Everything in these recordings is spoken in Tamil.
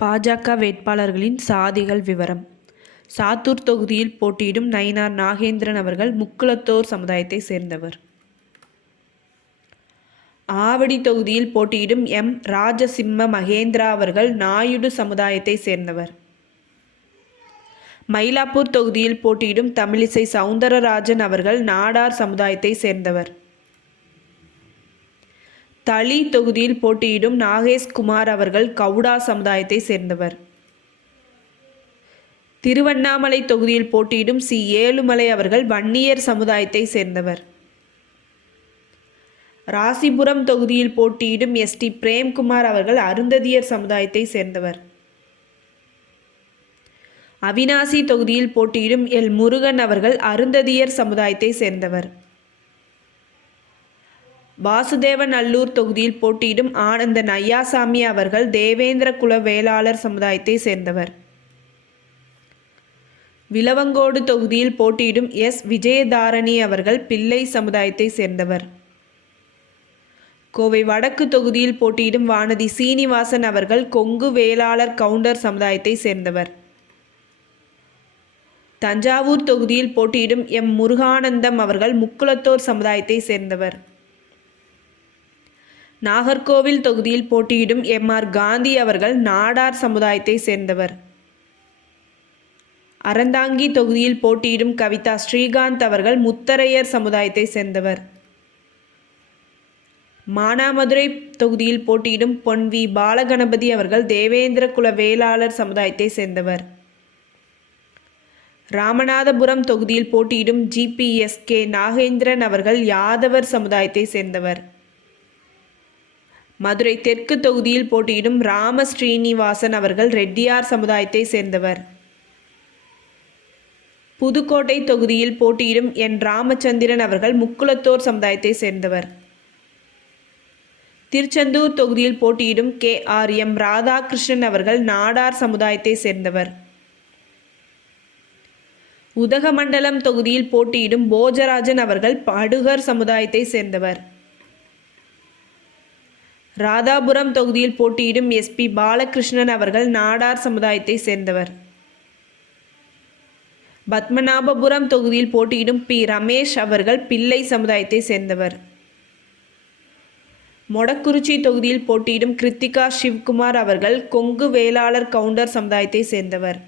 பாஜக வேட்பாளர்களின் சாதிகள் விவரம். சாத்தூர் தொகுதியில் போட்டியிடும் நயினார் நாகேந்திரன் அவர்கள் முக்குளத்தோர் சமுதாயத்தை சேர்ந்தவர். ஆவடி தொகுதியில் போட்டியிடும் எம். ராஜசிம்ம மகேந்திரா அவர்கள் நாயுடு சமுதாயத்தை சேர்ந்தவர். மயிலாப்பூர் தொகுதியில் போட்டியிடும் தமிழிசை சவுந்தரராஜன் அவர்கள் நாடார் சமுதாயத்தை சேர்ந்தவர். தளி தொகுதியில் போட்டியிடும் நாகேஷ்குமார் அவர்கள் கவுடா சமுதாயத்தை சேர்ந்தவர். திருவண்ணாமலை தொகுதியில் போட்டியிடும் சி. ஏழுமலை அவர்கள் வன்னியர் சமுதாயத்தை சேர்ந்தவர். ராசிபுரம் தொகுதியில் போட்டியிடும் எஸ். டி. பிரேம்குமார் அவர்கள் அருந்ததியர் சமுதாயத்தை சேர்ந்தவர். அவிநாசி தொகுதியில் போட்டியிடும் எல். முருகன் அவர்கள் அருந்ததியர் சமுதாயத்தை சேர்ந்தவர். வாசுதேவநல்லூர் தொகுதியில் போட்டியிடும் ஆனந்தன் ஐயாசாமி அவர்கள் தேவேந்திர குல வேளாளர் சமுதாயத்தை சேர்ந்தவர். விளவங்கோடு தொகுதியில் போட்டியிடும் எஸ். விஜயதாரணி அவர்கள் பிள்ளை சமுதாயத்தை சேர்ந்தவர். கோவை வடக்கு தொகுதியில் போட்டியிடும் வானதி சீனிவாசன் அவர்கள் கொங்கு வேளாளர் கவுண்டர் சமுதாயத்தை சேர்ந்தவர். தஞ்சாவூர் தொகுதியில் போட்டியிடும் எம். முருகானந்தம் அவர்கள் முக்குளத்தோர் சமுதாயத்தை சேர்ந்தவர். நாகர்கோவில் தொகுதியில் போட்டியிடும் எம். ஆர். காந்தி அவர்கள் நாடார் சமுதாயத்தை சேர்ந்தவர். அறந்தாங்கி தொகுதியில் போட்டியிடும் கவிதா ஸ்ரீகாந்த் அவர்கள் முத்தரையர் சமுதாயத்தை சேர்ந்தவர். மானாமதுரை தொகுதியில் போட்டியிடும் பொன். வி. பாலகணபதி அவர்கள் தேவேந்திர குல வேளாளர் சமுதாயத்தை சேர்ந்தவர். ராமநாதபுரம் தொகுதியில் போட்டியிடும் ஜி.பி.எஸ்.கே. நாகேந்திரன் அவர்கள் யாதவர் சமுதாயத்தை சேர்ந்தவர். மதுரை தெற்கு தொகுதியில் போட்டியிடும் ராம ஸ்ரீனிவாசன் அவர்கள் ரெட்டியார் சமுதாயத்தை சேர்ந்தவர். புதுக்கோட்டை தொகுதியில் போட்டியிடும் என். ராமச்சந்திரன் அவர்கள் முக்குளத்தோர் சமுதாயத்தை சேர்ந்தவர். திருச்செந்தூர் தொகுதியில் போட்டியிடும் கே. ஆர். எம். ராதாகிருஷ்ணன் அவர்கள் நாடார் சமுதாயத்தை சேர்ந்தவர். உதகமண்டலம் தொகுதியில் போட்டியிடும் போஜராஜன் அவர்கள் படுகர் சமுதாயத்தை சேர்ந்தவர். ராதாபுரம் தொகுதியில் போட்டியிடும் எஸ். பி. பாலகிருஷ்ணன் அவர்கள் நாடார் சமுதாயத்தை சேர்ந்தவர். பத்மநாபபுரம் தொகுதியில் போட்டியிடும் பி. ரமேஷ் அவர்கள் பிள்ளை சமுதாயத்தை சேர்ந்தவர். மொடக்குறிச்சி தொகுதியில் போட்டியிடும் கிருத்திகா சிவ்குமார் அவர்கள் கொங்கு வேளாளர் கவுண்டர் சமுதாயத்தை சேர்ந்தவர்.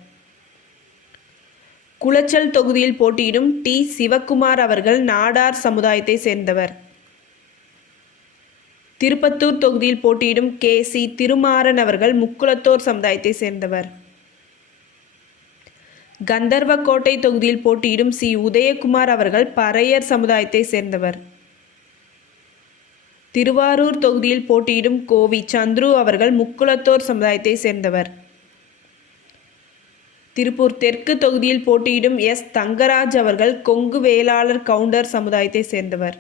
குளச்சல் தொகுதியில் போட்டியிடும் டி. சிவக்குமார் அவர்கள் நாடார் சமுதாயத்தை சேர்ந்தவர். திருப்பத்தூர் தொகுதியில் போட்டியிடும் கே. சி. திருமாறன் அவர்கள் முக்குளத்தோர் சமுதாயத்தை சேர்ந்தவர். கந்தர்வக்கோட்டை தொகுதியில் போட்டியிடும் சி. உதயகுமார் அவர்கள் பறையர் சமுதாயத்தை சேர்ந்தவர். திருவாரூர் தொகுதியில் போட்டியிடும் கோவி சந்துரு அவர்கள் முக்குளத்தோர் சமுதாயத்தை சேர்ந்தவர். திருப்பூர் தெற்கு தொகுதியில் போட்டியிடும் எஸ். தங்கராஜ் அவர்கள் கொங்கு வேளாளர் கவுண்டர் சமுதாயத்தை சேர்ந்தவர்.